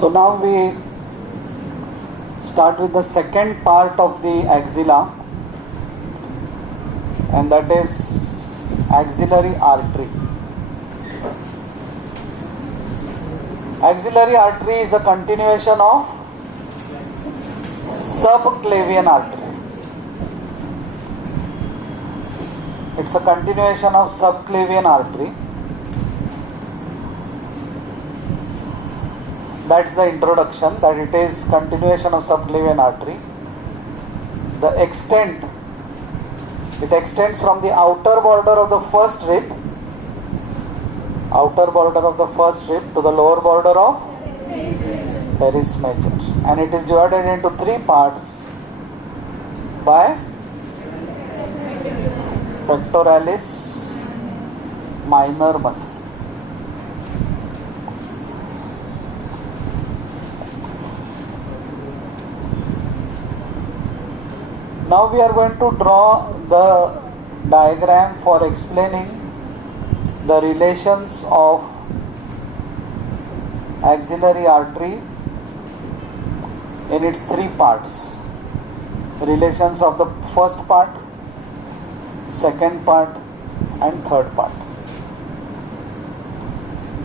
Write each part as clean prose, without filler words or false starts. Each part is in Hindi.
So now we start with the second part of the axilla, and that is axillary artery. Axillary artery is a continuation of subclavian artery. It's a continuation of subclavian artery. That's the introduction, that it is continuation of subclavian artery. The extent, it extends from the outer border of the first rib, to the lower border of teres major, and it is divided into three parts by pectoralis minor muscle. Now we are going to draw the diagram for explaining the relations of axillary artery in its three parts. Relations of the first part, second part and third part.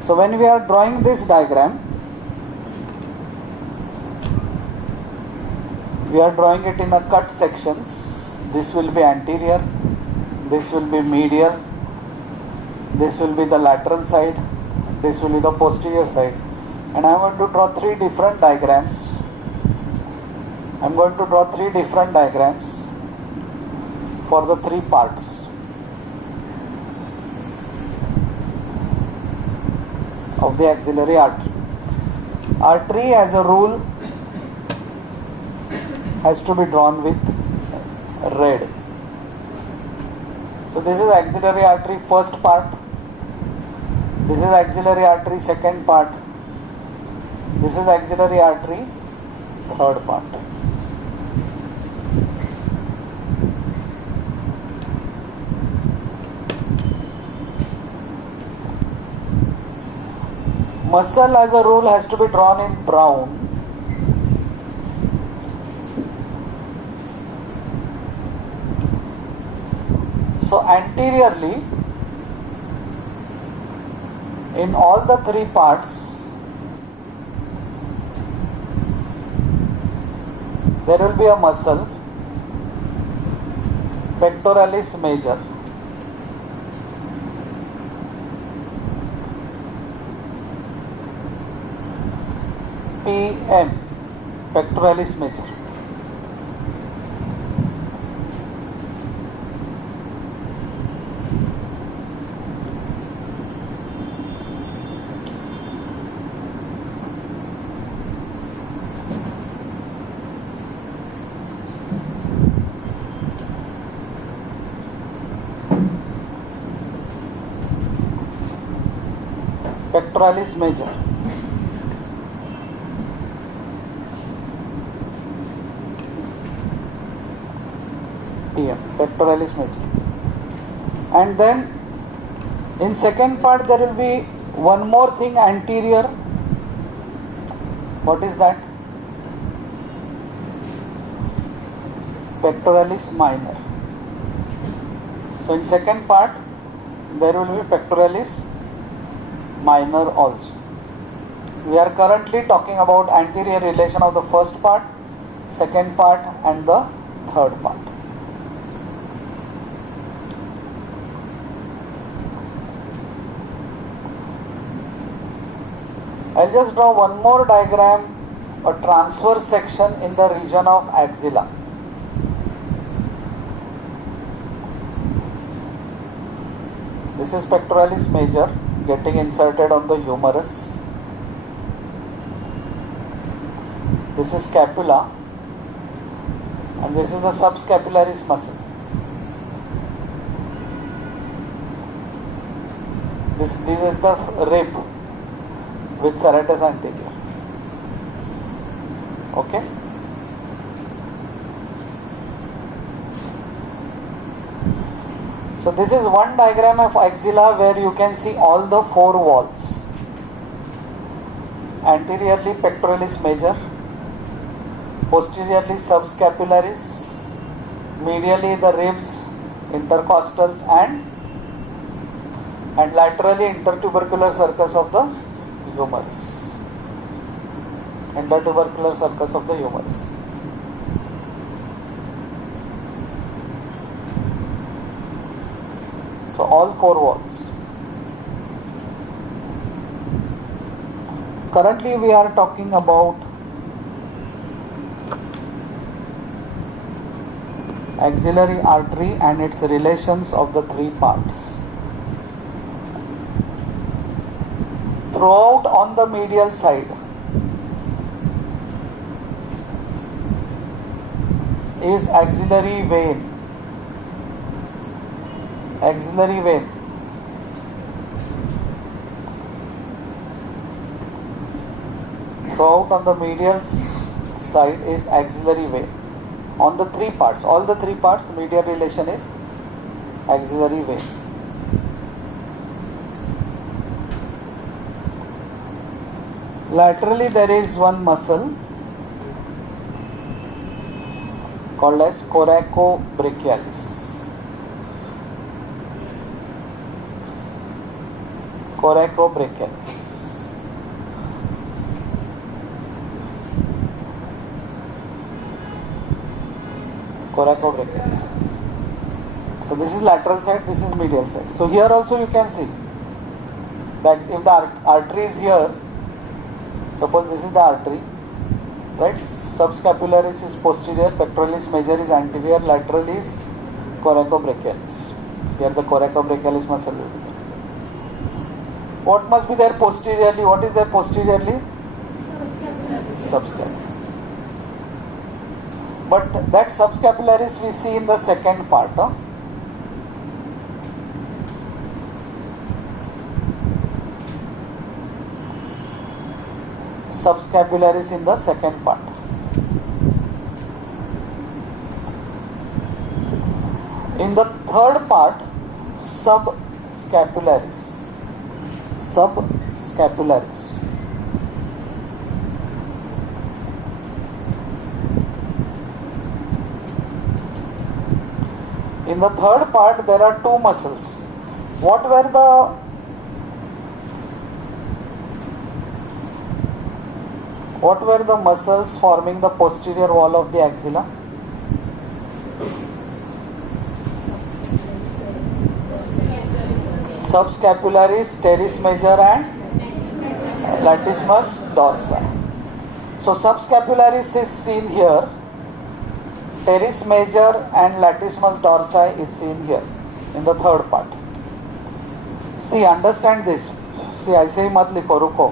So when we are drawing this diagram, we are drawing it in a cut sections. This will be anterior, this will be medial, this will be the lateral side, this will be the posterior side, and I am going to draw three different diagrams. For the three parts of the axillary artery. Artery as a rule has to be drawn with red. So this is axillary artery first part, this is axillary artery second part, this is axillary artery third part. Muscle as a rule has to be drawn in brown. So anteriorly, in all the three parts, there will be a muscle, pectoralis major. PM, pectoralis major. Pectoralis major. PM, pectoralis major. And then in second part there will be one more thing anterior. What is that? Pectoralis minor. So in second part there will be pectoralis minor also. We are currently talking about anterior relation of the first part, second part and the third part. I'll just draw one more diagram, a transverse section in the region of axilla. This is pectoralis major getting inserted on the humerus. This is scapula, and this is the subscapularis muscle. This is the rib with serratus anterior. Okay. So this is one diagram of axilla where you can see all the four walls. anteriorly pectoralis major, posteriorly subscapularis, medially the ribs, intercostals and laterally intertubercular surface of the humerus. Intertubercular surface of the humerus. So all four walls. Currently we are talking about axillary artery and its relations of the three parts. Throughout on the medial side is axillary vein. Axillary vein. Throughout on the medial side is axillary vein. On the three parts, all the three parts, medial relation is axillary vein. Laterally there is one muscle called as coracobrachialis. Coracobrachialis. Coracobrachialis. So this is lateral side, this is medial side. So here also you can see that if the artery is here, suppose this is the artery, right? Subscapularis is posterior, pectoralis major is anterior, lateral is coracobrachialis. Here the coracobrachialis muscle will be there. What must be there posteriorly? What is there posteriorly? Subscapularis. But that subscapularis we see in the second part. Subscapularis in the second part. In the third part, subscapularis. Subscapularis. In the third part, there are two muscles. What were the muscles forming the posterior wall of the axilla? Subscapularis, teres major and latissimus dorsi. So subscapularis is seen here, teres major and latissimus dorsi is seen here in the third part. See, understand this. See, ऐसे ही मत लिखो, रुको.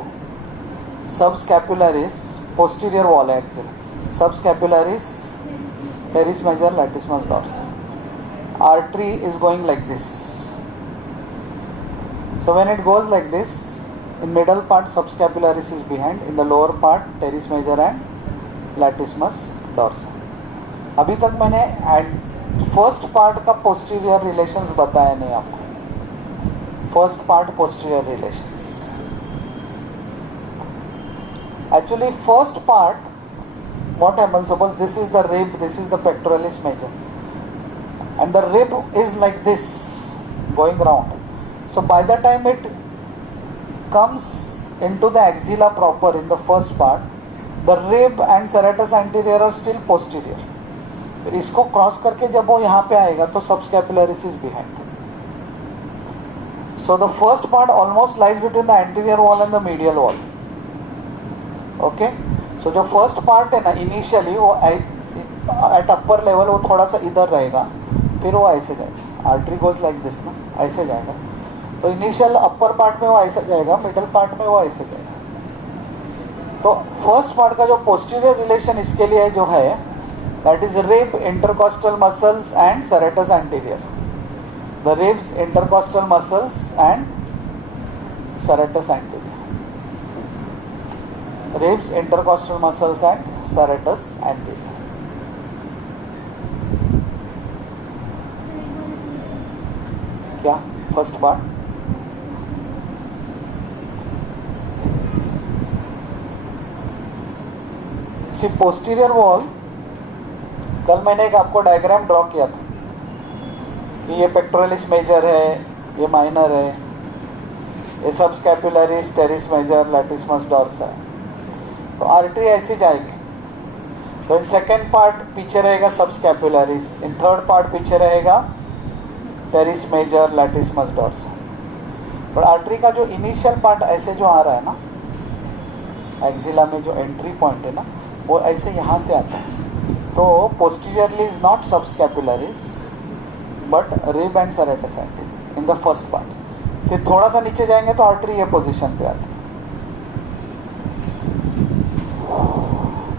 Subscapularis, posterior wall axilla. Subscapularis, teres major, latissimus dorsi. Artery is going like this. So when it goes like this, in middle part subscapularis is behind, in the lower part teres major and latissimus dorsi. अभी तक मैंने फर्स्ट पार्ट का पोस्टीरियर रिलेशंस बताया नहीं आपको. First part posterior relations. Actually first part, what happens, suppose this is the rib, this is the pectoralis major, and the rib is like this going round. So by the time it comes into the axilla proper in the first part, the rib and serratus anterior are still posterior. फिर इसको क्रॉस करके जब वो यहाँ पे आएगा तो subscapularis is behind. So the first part almost lies between the anterior wall and the medial wall. Okay, so जो फर्स्ट पार्ट है ना इनिशियली वो एट अपर लेवल वो थोड़ा सा इधर रहेगा, फिर वो ऐसे जाएगा. आर्टरी गोज लाइक दिस ना, ऐसे जाएगा. तो इनिशियल अपर पार्ट में वो ऐसे जाएगा, मिडल पार्ट में वो ऐसे जाएगा. तो फर्स्ट पार्ट का जो पोस्टीरियर रिलेशन इसके लिए जो है, that is rib, intercostal muscles and serratus anterior. The ribs, intercostal muscles and serratus anterior. Ribs, intercostal muscles and serratus anterior. क्या फर्स्ट पार्ट? सी पोस्टीरियर वॉल, कल मैंने एक आपको डायग्राम ड्रॉ किया था कि ये पेक्टोरलिस मेजर है, ये माइनर है, ये सब स्कैपुलरिस, टेरिस मेजर, लैटिसमस डॉर्सा है। तो आर्टरी ऐसी जाएगी। तो इन सेकेंड पार्ट पीछे रहेगा सब स्कैपुलरिस, इन थर्ड पार्ट पीछे रहेगा टेरिस मेजर, लैटिसमस डॉर्सा। पर आर्टरी का जो इनिशियल पार्ट ऐसे जो आ रहा है ना, एक्सिला में जो एंट्री पॉइंट है ना, वो ऐसे यहाँ से आता है। तो posteriorly is not subscapularis but rib end serratus artery in the first part. फिर थोड़ा सा नीचे जाएंगे तो आर्टरी ये पोजीशन पे आती है।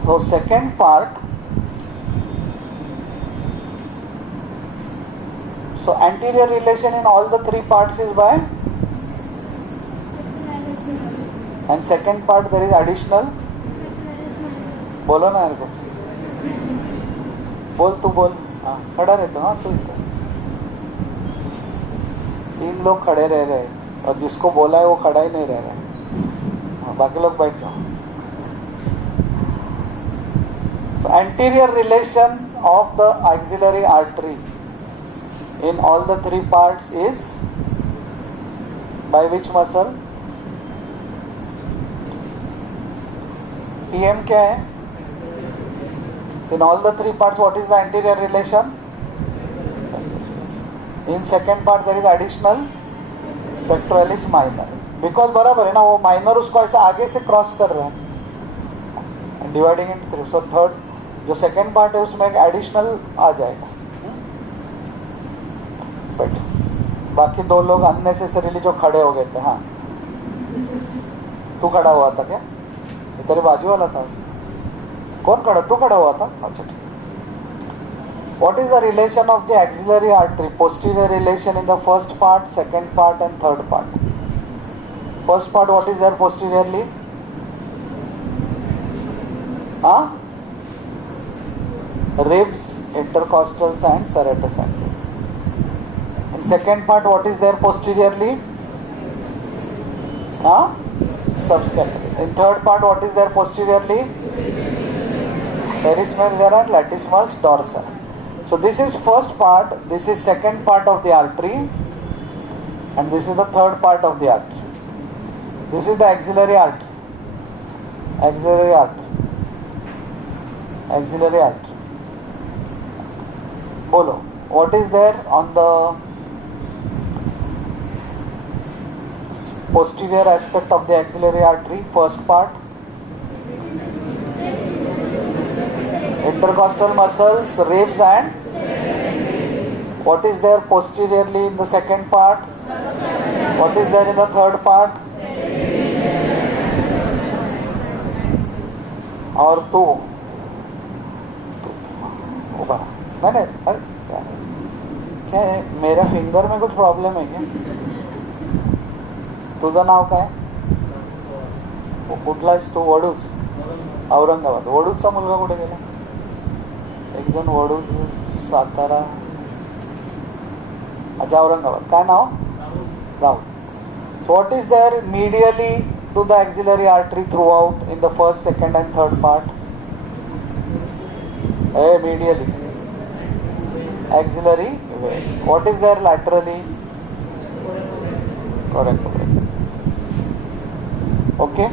So second part, so anterior relation in all the three parts is by, and second part there is additional, बोलो ना यार कुछ, बोल तू बोल, हाँ खड़ा रहता, हाँ तू इधर, 3 लोग खड़े रह रहे और जिसको बोला है वो खड़ा ही नहीं रह रहा है, बाकी लोग बैठ जाओ। So anterior relation of the axillary artery in all the three parts is by which muscle? PM क्या है? So in all the three parts what is the anterior relation? In second part there is additional pectoralis minor, because बराबर है ना, वो minor उसको ऐसे आगे से क्रॉस कर रहा है, डिवाइडिंग इनटू 3। सो थर्ड जो सेकेंड पार्ट है उसमें एक एडिशनल आ जाएगा, बट बाकी 2 लोग अननेसेसरीली जो खड़े हो गए थे। हाँ तू खड़ा हुआ था क्या? ये तेरे बाजू वाला था? कौन खड़ा? तू खड़ा हुआ था? अच्छा ठीक। What is the relation of the axillary artery? Posterior relation in the first part, second part and third part. First part what is there posteriorly? Huh? Ribs, intercostals and serratus artery. In second part what is there posteriorly? Huh? Subscapularis. In third part what is there posteriorly? Teres major and latissimus dorsi. So this is first part, this is second part of the artery, and this is the third part of the artery. This is the axillary artery. Axillary artery. Axillary artery. Bolo, what is there on the posterior aspect of the axillary artery? First part, intercostal muscles, ribs and what is there posteriorly in the second part? What is there in the third part? और तू उभा नहीं, अरे क्या है, मेरा फिंगर में कुछ प्रॉब्लम है क्या? तुझं नाव काय? कुठलाच तू? वडूज, औरंगाबाद. वडूजचा मुलगा कुठे गेला? एक जण वडूज, सातारा, अच्छा औरंगाबाद. काय नाव? Rahul. So what is there medially to the axillary artery throughout in the first, second and third part? Medially. Axillary vein. What is there laterally? Correct. Okay.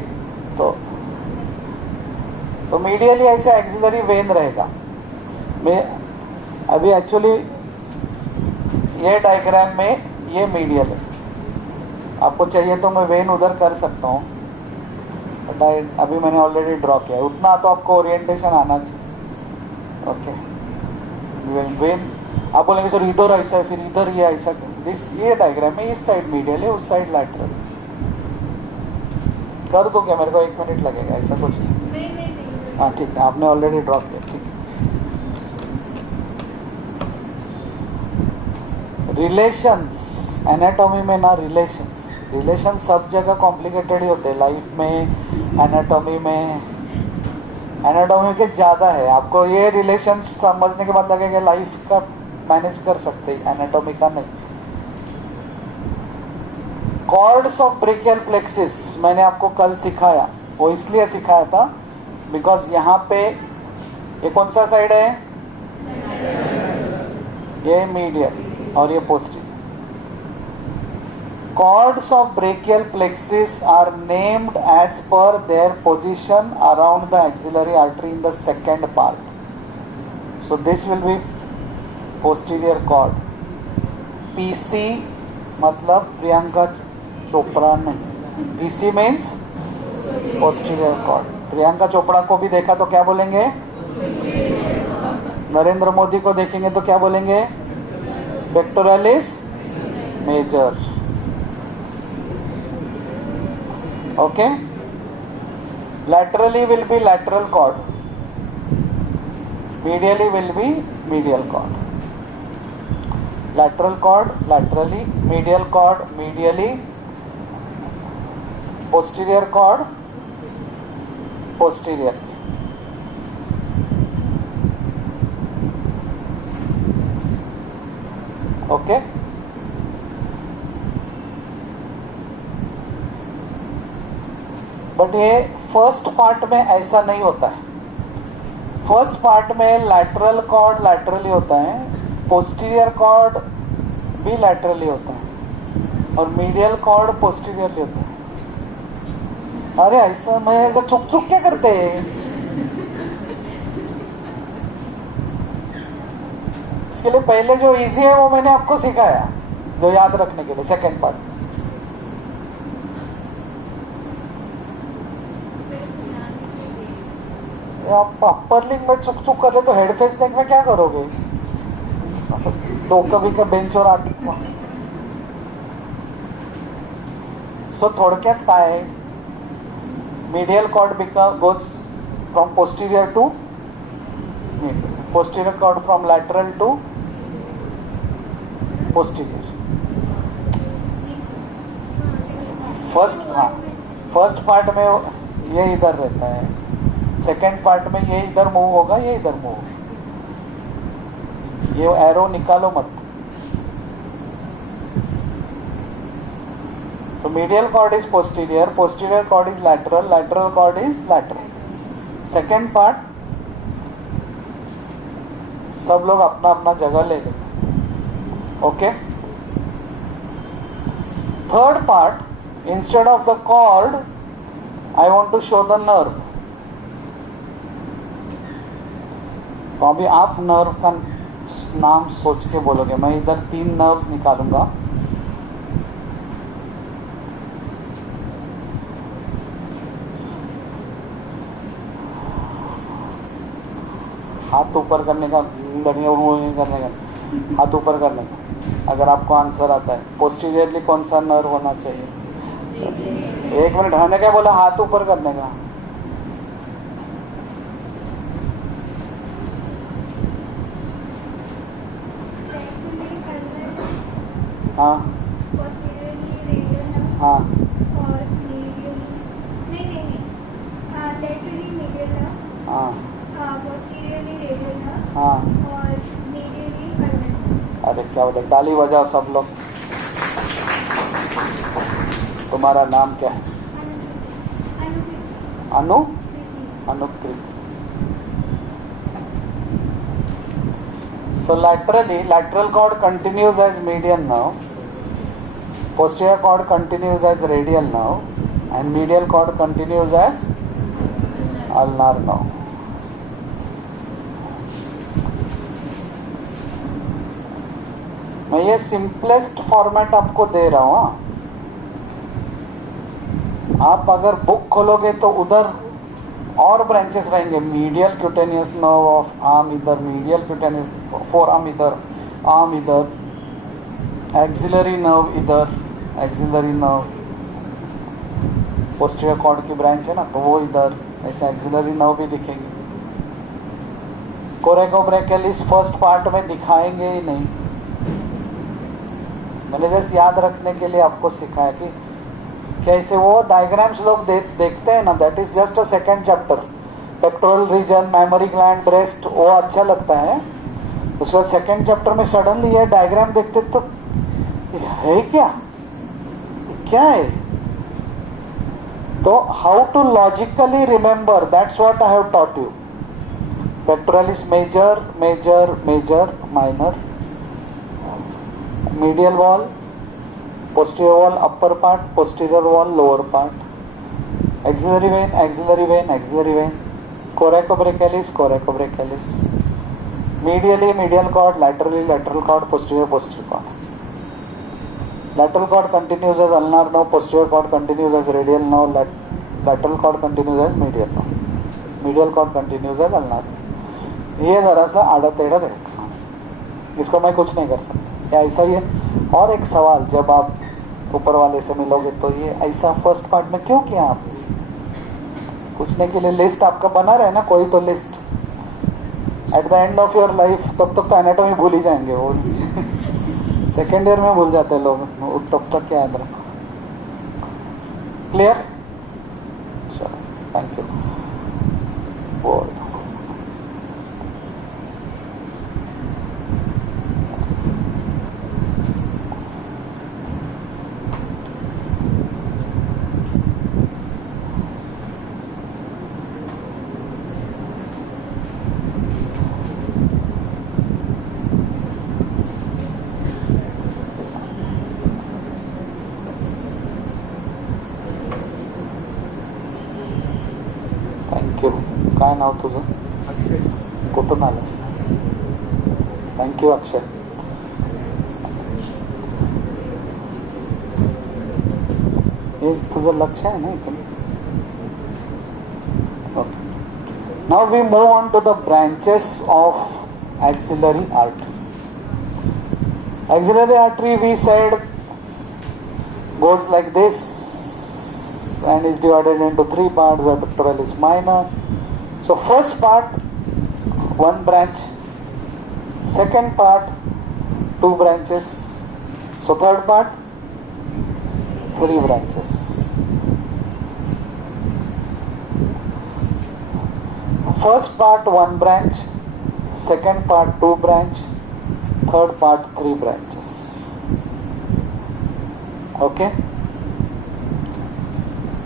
तो मीडियली ऐसे एक्सिलरी वेन रहेगा. मैं अभी एक्चुअली ये डायग्राम में ये मीडियल है, आपको चाहिए तो मैं वेन उधर कर सकता हूँ, बट अभी मैंने ऑलरेडी ड्रॉ किया है. उतना तो आपको ओरिएंटेशन आना चाहिए. ओके. वेन आप बोलेंगे सर इधर ऐसा है, फिर इधर ये ऐसा, ये डायग्राम में इस साइड मीडियल है, उस साइड लैटरल. कर दो क्या? मेरे को 1 मिनट लगेगा, ऐसा कुछ नहीं. हाँ ठीक है, आपने ऑलरेडी ड्रॉ किया. ठीक है. रिलेशंस, एनाटॉमी में ना रिलेशन सब जगह कॉम्प्लिकेटेड ही होते हैं लाइफ में. एनाटॉमी में, एनाटॉमी के ज़्यादा है. आपको ये रिलेशन समझने के बाद लगेगा लाइफ का मैनेज कर सकते हैं, एनाटॉमी का नहीं. कॉर्ड्स ऑफ ब्रेकियल प्लेक्सिस मैंने आपको कल सिखाया, वो इसलिए सिखाया था बिकॉज यहाँ पे ये कौन सा साइड है, ये मीडियल और ये posterior. Cords of brachial plexus are named as per their position around the axillary artery in the second part. So this will be posterior cord. PC मतलब प्रियंका चोपड़ा नहीं. PC means posterior cord. Priyanka Chopra को भी देखा तो क्या बोलेंगे, नरेंद्र मोदी को देखेंगे तो क्या बोलेंगे, pectoralis major. Okay, laterally will be lateral cord, medially will be medial cord. Lateral cord laterally, medial cord medially, posterior cord posteriorly. Okay. But ये फर्स्ट पार्ट में ऐसा नहीं होता है. फर्स्ट पार्ट में लैटरल कॉर्ड लैटरली होता है, पोस्टीरियर कॉर्ड भी लैटरली होता है और मीडियल कॉर्ड पोस्टीरियरली होता है. अरे ऐसा मैं तो चुक चुक क्या करते हैं. इसके लिए पहले जो इजी है वो मैंने आपको सिखाया, जो याद रखने के लिए सेकेंड पार्ट. आप अपर लिंग में चुक चुक कर ले तो हेड फेस नेक में क्या करोगे, तो कभी का बेंच और आठ. सो थोडक्यात काय, medial cord goes from posterior to posterior cord from lateral to posterior. First part में ये इधर रहता है, सेकेंड पार्ट में ये इधर मूव होगा, ये इधर मूव होगा. ये एरो निकालो मत. तो medial cord is posterior, posterior cord is lateral, lateral cord is lateral. Second part सब लोग अपना अपना जगह ले लेते. Okay. Third part, instead of the cord I want to show the nerve. तो अभी आप नर्व का नाम सोच के बोलोगे. मैं इधर 3 नर्व्स निकालूंगा. हाथ ऊपर करने का, करने का, हाथ ऊपर करने का. अगर आपको आंसर आता है, पोस्टीरियरली कौन सा नर्व होना चाहिए. 1 मिनट होने क्या बोला, हाथ ऊपर करने का. हाँ हाँ और नहीं laterally medial nerve, हाँ posteriorly radial nerve हाँ. और medially ulnar nerve. अरे क्या बोले, ताली बजाओ सब लोग. तुम्हारा नाम क्या है. अनु अनुकृति. So laterally, lateral cord continues as median nerve, posterior cord continues as radial nerve, and medial cord continues as ulnar nerve. मैं ये सिंपलेस्ट फॉर्मेट आपको दे रहा हूँ. आप अगर बुक खोलोगे तो उधर और ब्रांचेस रहेंगे. Medial cutaneous nerve of arm इधर, मीडियल क्यूटेनियस फोर आर्म इधर, आर्म इधर, एक्सिलरी नर्व इधर, एक्सिलरी नर्व, पोस्टीरियर कॉर्ड की ब्रांच है ना, तो वो इधर. ऐसे एक्सिलरी नर्व भी दिखेंगे. कोरेकोब्रैकियलिस फर्स्ट पार्ट में दिखाएंगे ही नहीं. मैंने जैसे याद रखने के लिए आपको सिखाया कि कैसे वो डायग्राम्स लोग देखते हैं ना, that is just a second chapter. Pectoral region, memory gland, breast, वो अच्छा लगता है. उसके बाद सेकेंड चैप्टर में सडनली ये डायग्राम देखते तो है क्या, क्या है. तो how to logically remember, that's what I have taught you. Pectoralis major, major, major, minor. Medial wall, posterior wall, upper part, posterior wall, lower part. Axillary vein, axillary vein, axillary vein. Coracobrachialis, coracobrachialis. Medially, medial cord, laterally, lateral cord, posterior, posterior cord. Lateral cord continues as ulnar nerve, posterior cord continues as radial nerve, lateral cord continues as medial nerve. Medial cord continues as ulnar nerve. ये जरा सा आड़ा टेढ़ा रहेगा, इसको मैं कुछ नहीं कर सकता, ये ऐसा ही है. और एक सवाल, जब आप ऊपर वाले से मिलोगे तो ये ऐसा फर्स्ट पार्ट में क्यों किया आप? पूछने के लिए लिस्ट आपका बना रहे ना, कोई तो list. At the end of your life तब तक तो एनाटॉमी भूल ही जाएंगे वो. सेकेंड ईयर में भूल जाते हैं लोग, तब तक क्या याद रखो. क्लियर? चलो, थैंक यू. काय नाव तुझं? अक्षय. कुठून आलंस? थँक्यू अक्षय. हे तुझं लक्ष आहे ना इकडे. Okay. Now we move on to the branches of axillary artery. Axillary artery we said goes like this and is divided into three parts. The pectoralis minor. So first part, one branch. Second part, two branches. So third part, three branches. First part, one branch. Second part, two branch. Third part, three branches. Okay?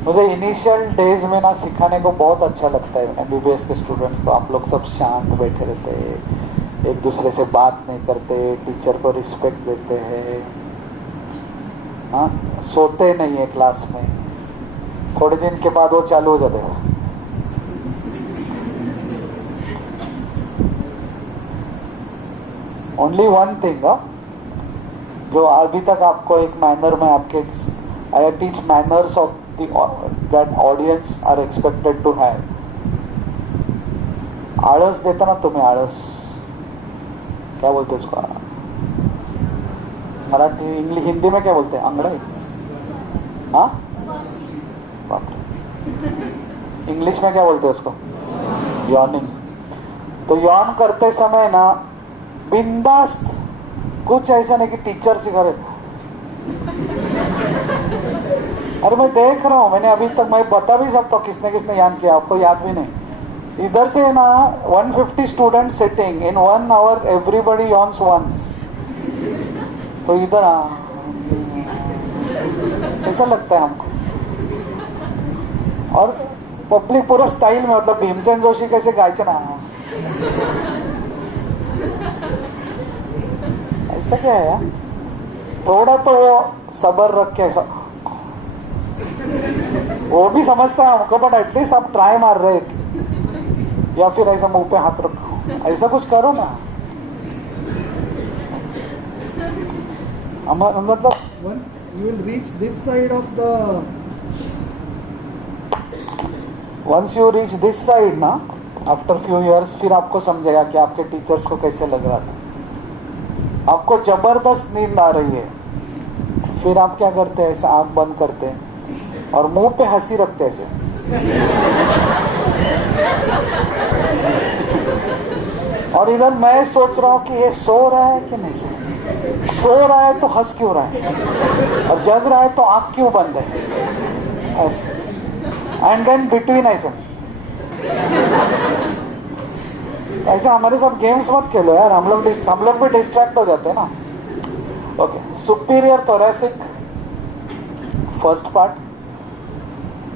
मुझे इनिशियल डेज में ना सिखाने को बहुत अच्छा लगता है एमबीबीएस के स्टूडेंट्स को. आप लोग सब शांत बैठे रहते हैं, एक दूसरे से बात नहीं करते, टीचर को रिस्पेक्ट देते हैं, हाँ, सोते नहीं है क्लास में. थोड़े दिन के बाद वो चालू हो जाते हैं. ओनली वन थिंग, जो अभी तक आपको एक मैनर में आपके I teach manners of that audience are expected to have. आळस देता ना तुम्हें, आळस क्या बोलते उसको? मराठी इंग्लिश हिंदी में क्या बोलते हैं? अंगड़े. हाँ, इंग्लिश में क्या बोलते हैं उसको? यॉर्निंग. तो यॉर्न करते समय ना बिंदास्त, कुछ ऐसा नहीं कि टीचर सिखा रहे. अरे मैं देख रहा हूँ, मैंने अभी तक, मैं बता भी सकता हूँ किसने किसने याद किया, आपको याद भी नहीं. इधर से ना 150 student sitting in 1 hour, everybody yawns once. तो इधर ऐसा लगता है हमको. और पब्लिक पूरा स्टाइल में, मतलब भीमसेन जोशी कैसे गायचे ना, ऐसा क्या है यार? थोड़ा तो वो सबर रख के, वो भी समझता है हमको, बट एटलीस्ट आप ट्राई मार रहे थे. या फिर ऐसा मुंह पे हाथ रखो, ऐसा कुछ करो ना. मतलब Once you will reach this side of the. once you reach this side ना, आफ्टर फ्यू इयर्स, फिर आपको समझेगा कि आपके टीचर्स को कैसे लग रहा था. आपको जबरदस्त नींद आ रही है, फिर आप क्या करते हैं? ऐसा आंख बंद करते हैं और मुंह पे हंसी रखते ऐसे. और इधर मैं सोच रहा हूं कि ये सो रहा है कि नहीं सो रहा है, तो हंस क्यों रहा है, और जग रहा है तो आंख क्यों बंद है, ऐसे. एंड देन बिटवीन ऐसा ऐसा हमारे साथ गेम्स मत खेलो यार, हम लोग भी डिस्ट्रैक्ट हो जाते हैं ना. Okay. Superior thoracic first part,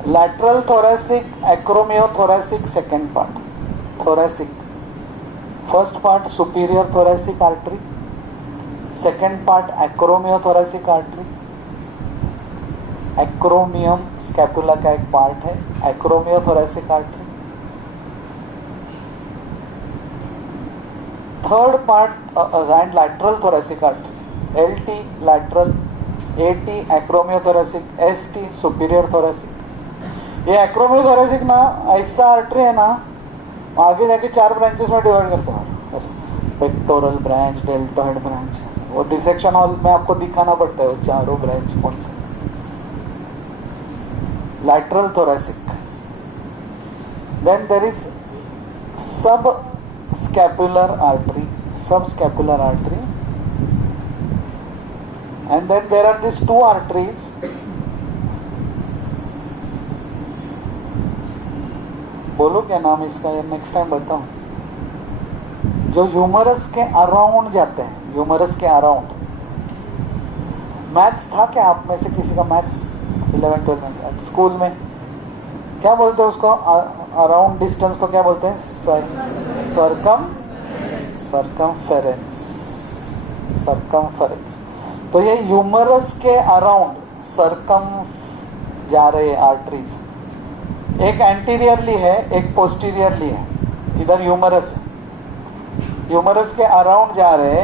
lateral thoracic, acromiothoracic, second part. Thoracic. First part superior thoracic artery. Second part acromiothoracic artery. Acromium scapula का एक पार्ट है. Acromiothoracic artery. Third part and lateral thoracic artery. LT lateral, AT acromiothoracic, ST superior thoracic. ये acromiothoracic ना ऐसा आर्टरी है ना, आगे जाके 4 ब्रांचेस में डिवाइड करते हैं. Pectoral branch, deltoid branch. वो डिसेक्शन हॉल में आपको दिखाना पड़ता है वो चारों ब्रांच कौन से. lateral thoracic. Then there is subscapular artery, and then there are these 2 arteries. बोलो क्या नाम इसका, या नेक्स्ट टाइम बताऊं. जो ह्यूमरस के अराउंड जाते हैं, ह्यूमरस के अराउंड. मैथ्स था क्या आप में से किसी का, मैथ्स 11-12 में स्कूल में क्या बोलते हैं उसको, अराउंड डिस्टेंस को क्या बोलते हैं, सरकमफेरेंस. तो ये ह्यूमरस के अराउंड सरकम जा रहे आर्टरीज, एक एंटीरियरली है एक पोस्टीरियरली है. इधर ह्यूमरस है, ह्यूमरस के अराउंड जा रहे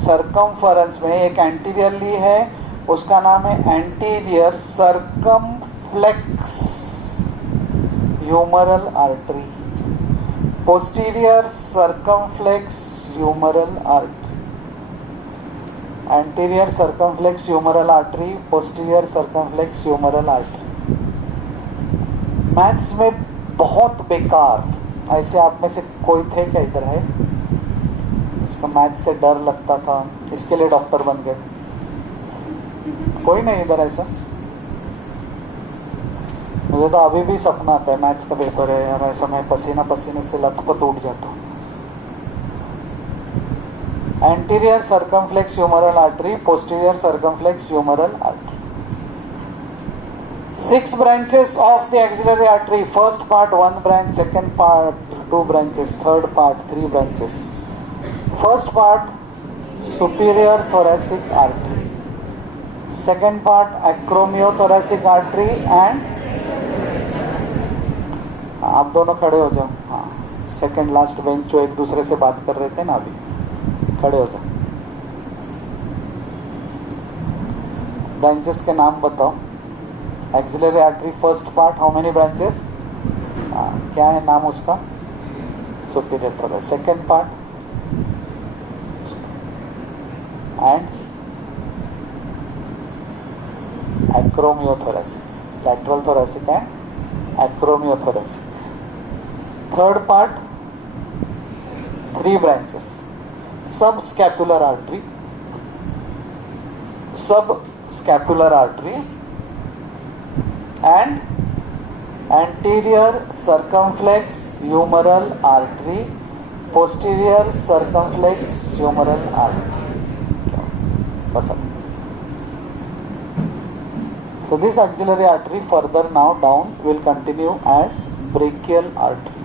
सरकमफेरेंस में एक एंटीरियरली है, उसका नाम है anterior circumflex humeral artery. Posterior circumflex humeral artery. Anterior circumflex humeral artery, posterior circumflex humeral artery. Maths में बहुत बेकार. ऐसे आप में से कोई थे क्या, इधर है उसका मैथ्स से डर लगता था, इसके लिए डॉक्टर बन गए? कोई नहीं इधर ऐसा? मुझे तो अभी भी सपना आता है, मैथ्स का पेपर है यार, ऐसा मैं पसीना पसीने से लथपथ उठ जाता हूँ. Anterior circumflex humeral artery, posterior circumflex humeral artery. 6 branches of the axillary artery. First part 1 branch, second part 2 branches, third part 3 branches. First part superior thoracic artery. Second part acromiothoracic artery and आप दोनों खड़े हो जाओ. हाँ, सेकंड लास्ट बेंच जो एक दूसरे से बात कर रहे थे ना, अभी खड़े हो जाओ. ब्रांचेस के नाम बताओ. Axillary artery first part, how many branches, क्या है नाम उसका, superior thoracic. Second part and acromiothoracic, lateral thoracic and acromiothoracic. Third part 3 branches. Subscapular artery and anterior circumflex humeral artery, posterior circumflex humeral artery. बस अब. So this axillary artery further now down will continue as brachial artery.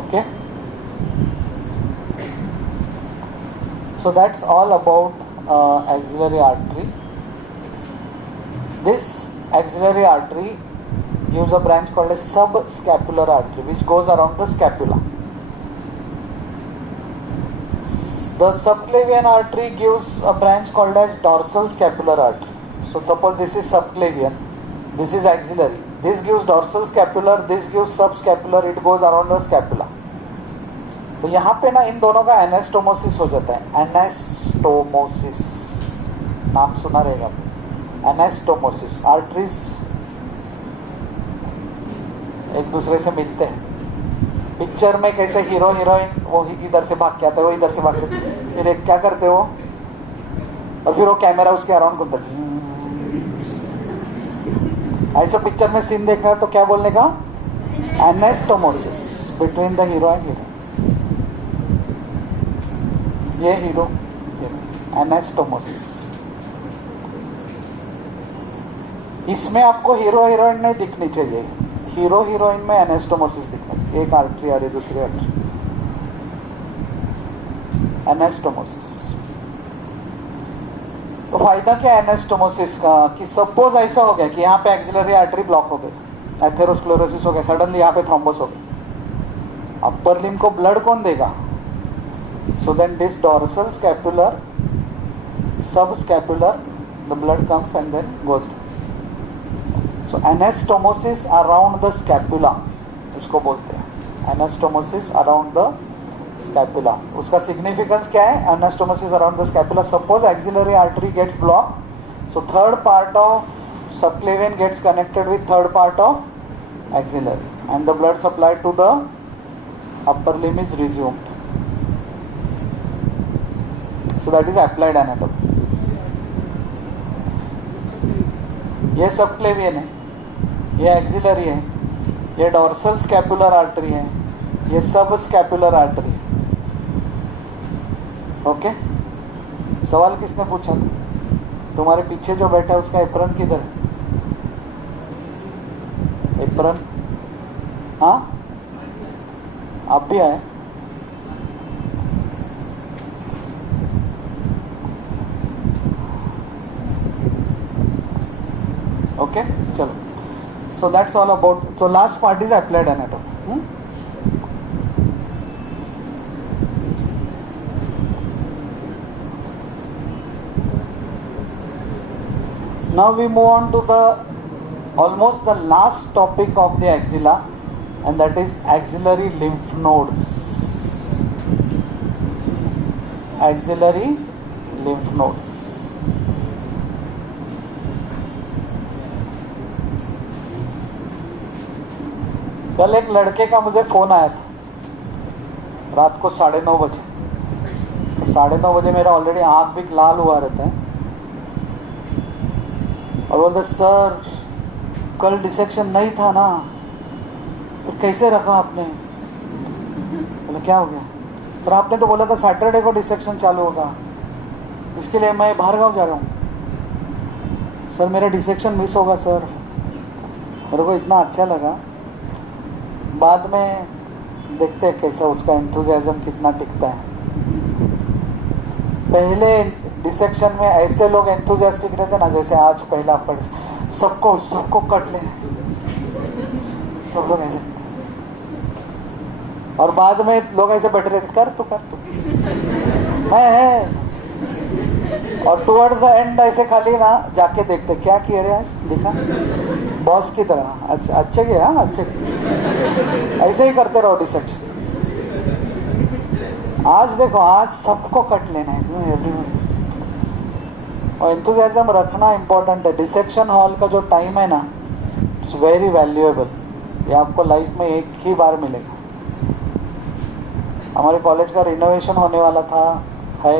Okay. So that's all about axillary artery. This axillary artery gives a branch called a subscapular artery which goes around the scapula. The subclavian artery gives a branch called as dorsal scapular artery. So suppose this is subclavian, this is axillary. This gives dorsal scapular, this gives subscapular, it goes around the scapula. तो यहाँ पे ना इन दोनों का एनास्टोमोसिस हो जाता है. एनास्टोमोसिस नाम सुना रहेगा. एनास्टोमोसिस, आर्टरीज एक दूसरे से मिलते हैं. पिक्चर में कैसे हीरो हीरोइन वो इधर से भाग के आते हैं, वो इधर से भाग के, फिर एक क्या करते हो, और फिर वो कैमरा उसके अराउंड घूमता है. ऐसा पिक्चर में सीन देखना है तो क्या बोलने का, anastomosis between the hero and hero. ये हीरो, एनास्टोमोसिस। इसमें आपको हीरो हीरोइन नहीं दिखनी चाहिए, हीरो हीरोइन में एनास्टोमोसिस दिखना चाहिए, एक आर्टरी आ रही दूसरी आर्टरी, एनास्टोमोसिस। तो फायदा क्या है एनास्टोमोसिस का कि सपोज ऐसा हो गया कि यहाँ पे एक्सिलरी आर्टरी ब्लॉक हो गई, एथेरोस्क्लेरोसिस हो गया, सडनली यहाँ पे थ्रोम्बोस हो गया, अपर लिम्ब को ब्लड कौन देगा? So then this dorsal scapular subscapular the blood comes and then goes. So anastomosis around the scapula उसको बोलते हैं, एनास्टोमोसिस अराउंड द स्कैपुला। उसका सिग्निफिकेंस क्या है? Anastomosis around the scapula, suppose axillary artery gets block, so third part of subclavian gets connected with third part of axillary and the blood supply to the upper limb is resumed. So that is applied anatomy. ये subclavian है, ये axillary है, ये dorsal scapular artery है, ये subscapular artery। ओके, सवाल किसने पूछा था? तुम्हारे पीछे जो बैठा है उसका एप्रन किधर है? एप्रन, हाँ आप भी आए? ओके चलो, so that's all about, so last part is applied anatomy. Now we move on to the almost the last topic of the axilla, and that is axillary lymph nodes. Axillary lymph nodes. कल एक लड़के का मुझे फोन आया था रात को 9:30 बजे। तो 9:30 बजे मेरा ऑलरेडी आँख भी लाल हुआ रहता है, और बोलते सर कल डिसेक्शन नहीं था ना, फिर कैसे रखा आपने? बोला क्या हो गया? सर आपने तो बोला था सैटरडे को डिसेक्शन चालू होगा, इसके लिए मैं बाहर गाँव जा रहा हूँ। सर मेरा डिसेक्शन मिस होगा सर। मेरे को इतना अच्छा लगा, बाद में देखते हैं कैसा उसका एंथुजियाज्म कितना टिकता है। पहले डिसेक्शन में ऐसे लोग एंथुजियास्टिक रहते ना, जैसे आज पहला पढ़ सबको कट ले, सब लोग ऐसे, और बाद में लोग ऐसे बैठे रहते कर तू है, और टुवर्ड्स द एंड ऐसे खाली ना जाके देखते क्या किया रे आज, लिखा बॉस की तरह, अच्छा अच्छे के, हाँ अच्छे ऐसे ही करते रहो डिसेक्शन। आज देखो, आज सबको कट लेना है एवरीवन, और एंथुसियाज्म रखना इम्पोर्टेंट है। डिसेक्शन हॉल का जो टाइम है ना, इट्स वेरी वैल्यूएबल, ये आपको लाइफ में एक ही बार मिलेगा। हमारे कॉलेज का रिनोवेशन होने वाला था है,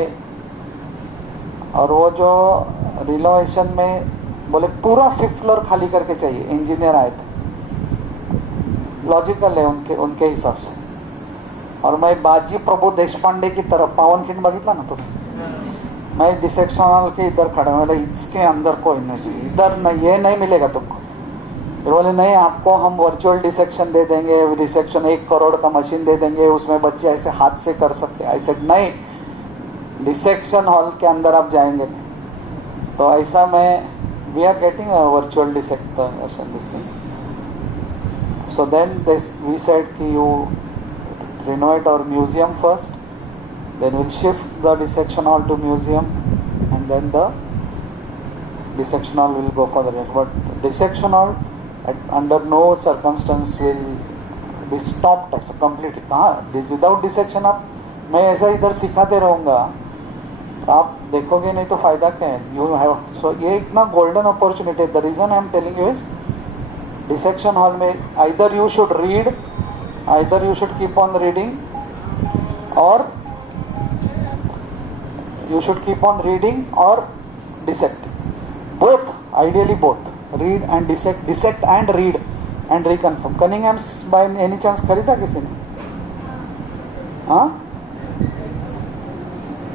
और वो जो रिनोवेशन में बोले पूरा 5th फ्लोर खाली करके चाहिए, इंजीनियर आए थे, लॉजिकल है उनके हिसाब से। और मैं बाजी प्रभु देशपांडे की तरफ, पावनखिंड बघितला ना तुम्हें, मैं डिसेक्शन हॉल के इधर खड़ा हूँ, इसके अंदर कोई नहीं चाहिए, इधर नहीं, ये नहीं मिलेगा तुमको। फिर बोले नहीं आपको हम वर्चुअल डिसेक्शन दे देंगे, डिसेक्शन 1 करोड़ का मशीन दे देंगे, उसमें बच्चे ऐसे हाथ से कर सकते हैं। ऐसे नहीं, डिसेक्शन हॉल के अंदर आप जाएंगे नहीं। तो ऐसा मैं, we are getting a virtual dissection this thing. So then this we said कि you renovate our museum first, then we'll shift the dissection hall to museum, and then the dissection hall will go for the rest. But dissection hall under no circumstance will be stopped completely. कहाँ without dissection आप, मैं ऐसा इधर सिखाते रहूँगा तो आप देखोगे नहीं तो फायदा क्या है? You have, so ये इतना golden opportunity. The reason I am telling you is dissection hall में either you should read, either you should keep on reading, or you should keep on reading or dissecting. Both, ideally both. Read and dissect, dissect and read and reconfirm. Cunningham's by any chance खरीदा किसी ने? हाँ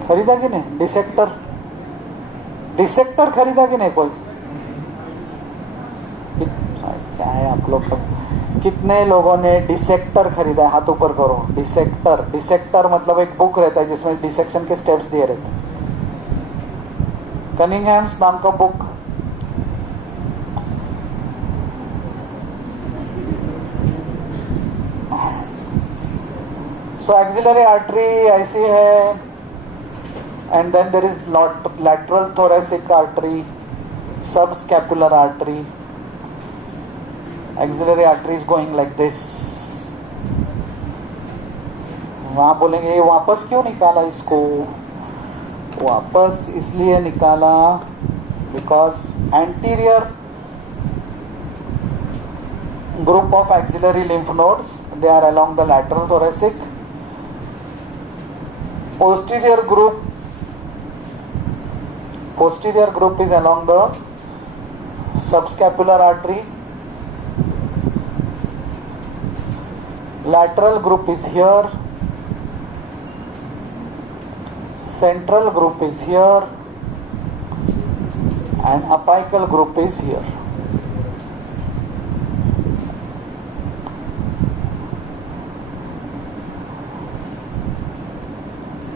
खरीदा कि नहीं? डिसेक्टर, डिसेक्टर खरीदा कि नहीं कोई? क्या है आप लोग का? कितने लोगों ने डिसेक्टर खरीदा है? हाथ ऊपर करो। डिसेक्टर, डिसेक्टर मतलब एक बुक रहता है जिसमें डिसेक्शन के स्टेप्स दिए रहते हैं। कनिंगहैम्स नाम का बुक। सो एक्सिलरी आर्टरी ऐसी है, and then there is lateral thoracic artery, subscapular artery. Axillary artery is going like this. वहां बोलेंगे ये वापस क्यों निकाला इसको? वापस इसलिए निकाला because anterior group of axillary lymph nodes, they are along the lateral thoracic. Posterior group is along the subscapular artery. Lateral group is here, central group is here, and apical group is here.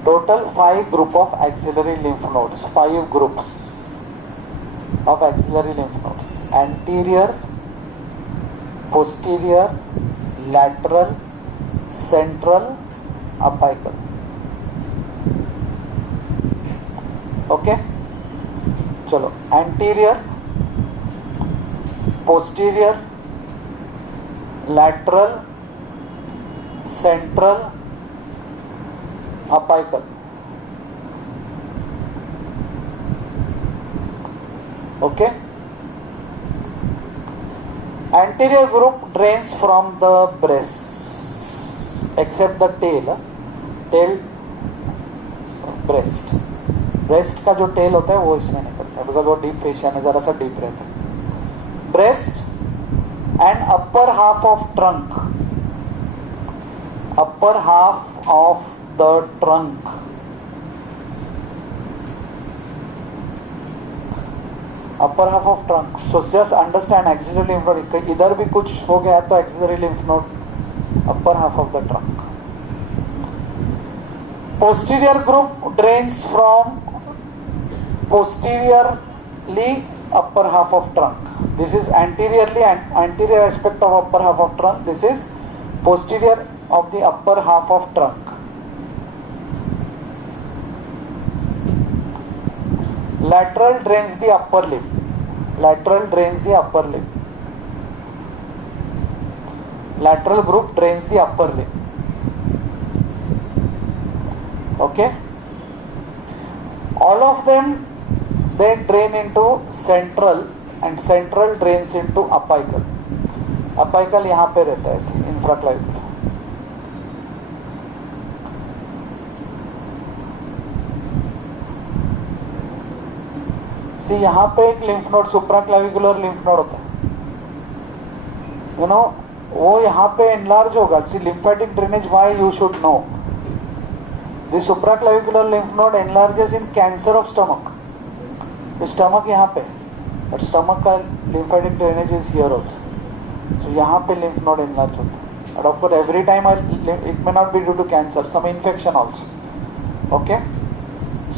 Total 5 group of axillary lymph nodes. 5 groups of axillary lymph nodes: anterior, posterior, lateral, central, apical. Okay, चलो anterior, posterior, lateral, central, apical. Okay, anterior group drains from the breast except the tail. Breast का जो टेल होता है वो इसमें निकलता है बिकॉज वो डीप फेशिया में जरा सा डीप रहता है. Breast and upper half of trunk, upper half of the trunk. Upper half of trunk. So just understand axillary lymph node. इधर भी कुछ हो गया तो axillary lymph node, upper half of the trunk. Posterior group drains from posteriorly upper half of trunk. This is anteriorly and anterior aspect of upper half of trunk. This is posterior of the upper half of trunk. Lateral drains the upper limb. Lateral drains the upper limb. Lateral group drains the upper limb. Okay. All of them they drain into central and central drains into apical. Apical यहाँ पे रहता है infraclavicular. यहाँ पे एक lymph node supraclavicular lymph node होता है, वो यहाँ पे एनलार्ज होगा. See lymphatic drainage, why you should know. The supraclavicular lymph node enlarges in cancer of stomach. Stomach यहाँ पे, बट स्टमक का lymphatic drainage is here also. So यहाँ पे लिम्फ नोड एनलार्ज होता है. But of course every time it may not be due to cancer, some infection also. Okay,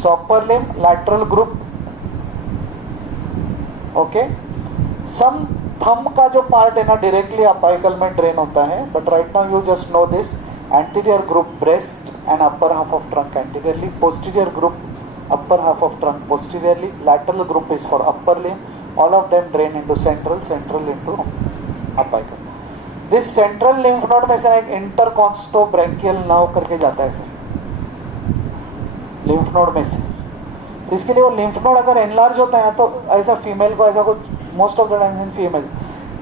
so upper limb, lateral group. Okay, some thumb का जो पार्ट है ना डायरेक्टली अपाइकल में ड्रेन होता है, but right now you just know this. Anterior group breast and upper half of trunk anteriorly, posterior group upper half of trunk posteriorly, lateral group is for upper limb. All of them drain into central, central into apical. This central lymph node में से एक interconstobranchial nerve करके जाता है सर lymph node में से. तो इसके लिए वो lymph node अगर enlarge होता है ना तो ऐसा फीमेल को ऐसा कुछ most of the times in female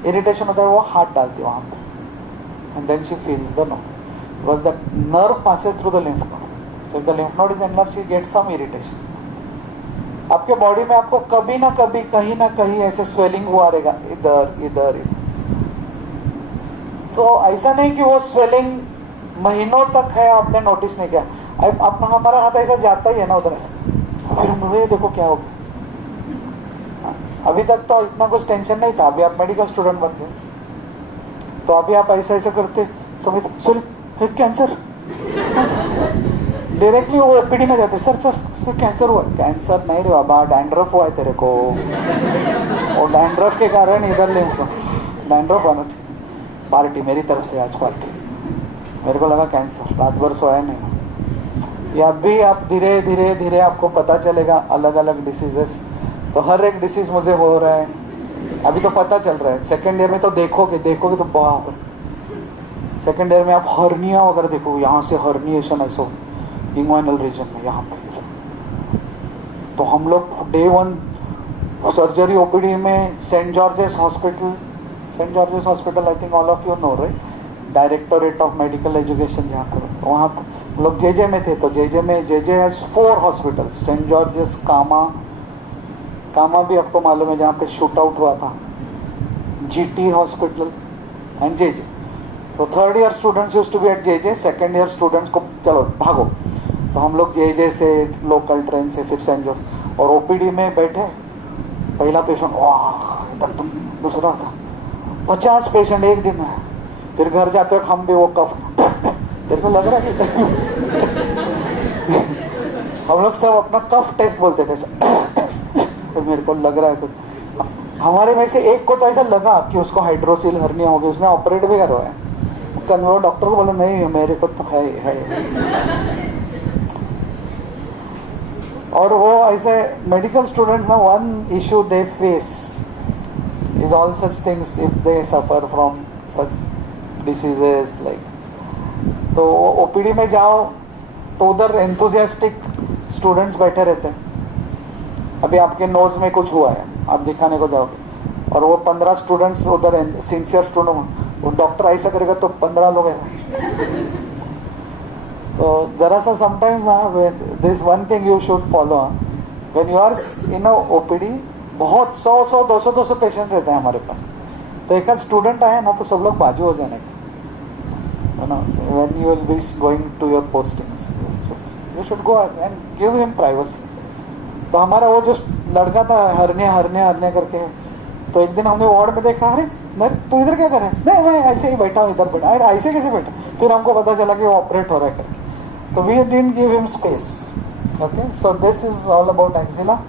irritation होता है, वो हाथ डालती है वहाँ पे and then she feels the node because the nerve passes through the lymph node. So if the lymph node is enlarged, you get some irritation. आपके बॉडी में आपको कभी ना कभी कहीं ना कहीं ऐसे स्वेलिंग हुआ रहेगा इधर इधर इधर. तो ऐसा नहीं कि वो स्वेलिंग महीनों तक है आपने नोटिस नहीं किया. अब हमारा हाथ ऐसा जाता ही है ना उधर, फिर मुझे देखो क्या हो गया। अभी तक तो इतना कुछ टेंशन नहीं था, अभी आप मेडिकल स्टूडेंट बन गए, तो अभी आप ऐसा ऐसा करते समय सॉरी कैंसर, डायरेक्टली वो ओपीडी में जाते, सर सर सर कैंसर हुआ। कैंसर नहीं रे बाबा, डैंड्रफ हुआ है तेरे को, और डैंड्रफ के कारण इधर ले उसको डैंड्रफ आना चाहिए। पार्टी मेरी तरफ से आज पार्टी, मेरे को लगा कैंसर, रात भर सोया नहीं। ये अभी आप धीरे धीरे धीरे आपको पता चलेगा अलग अलग डिसीजेस, तो हर एक डिसीज मुझे हो रहा है, अभी तो पता चल रहा है। सेकेंड ईयर में तो देखोगे तो बाप रे, सेकेंड ईयर में आप हर्निया वगैरह देखोगे, यहाँ से हर्निएशन ऐसा इंग्वाइनल रीजन में यहाँ पे। तो हम लोग डे 1 सर्जरी ओपीडी में St George's Hospital, I think all of you know right, directorate of medical education जहाँ पर, तो वहाँ हम लोग जेजे में थे। तो जेजे में JJ has 4 hospitals, Saint George's, Cama भी आपको मालूम है जहाँ पे शूट आउट हुआ था, जीटी हॉस्पिटल एंड जेजे। तो third year students used to be at JJ, second year students को चलो भागो, तो हम लोग जेजे से लोकल ट्रेन से फिर सेंट जॉर्ज, और ओपीडी में बैठे, पहला पेशेंट वाह इधर, तुम दूसरा था, 50 पेशेंट एक दिन में। फिर घर जाते हो हम भी वो कफ, तेरे को लग रहा है कि हम लोग सब अपना कफ टेस्ट बोलते थे, तो मेरे को लग रहा है कुछ। हमारे में से एक को तो ऐसा लगा कि उसको हाइड्रोसिल हर्निया हो गई, उसने ऑपरेट भी करवाया। वो डॉक्टर को बोला नहीं मेरे को तो है। और वो ऐसे मेडिकल स्टूडेंट्स ना, one issue they face is all such things if they suffer from such diseases like. तो ओपीडी में जाओ तो उधर एंथुजियास्टिक स्टूडेंट्स बैठे रहते हैं। अभी आपके नोज में कुछ हुआ है, आप दिखाने को जाओगे, और वो 15 स्टूडेंट्स उधर सिंसियर स्टूडेंट, वो डॉक्टर ऐसा करेगा तो 15 लोग हैं। तो जरा सा समटाइम्स ना, this one thing you should follow, when you are in a OPD, बहुत 100 200 पेशेंट रहते हैं हमारे पास, तो एक स्टूडेंट आए ना तो सब लोग बाजू हो जाने के, when you will be going to your postings, you should go and give him privacy. तो हमारा वो जो लड़का था हरने करके, तो एक दिन हमने वार्ड में देखा, अरे नहीं तू इधर क्या कर रहा है? नहीं मैं ऐसे ही बैठा हूँ, इधर बैठा। अरे ऐसे कैसे बैठा? फिर हमको पता चला कि वो ऑपरेट हो रहा है करके, तो we didn't give him space. Okay, so this is all about axilla.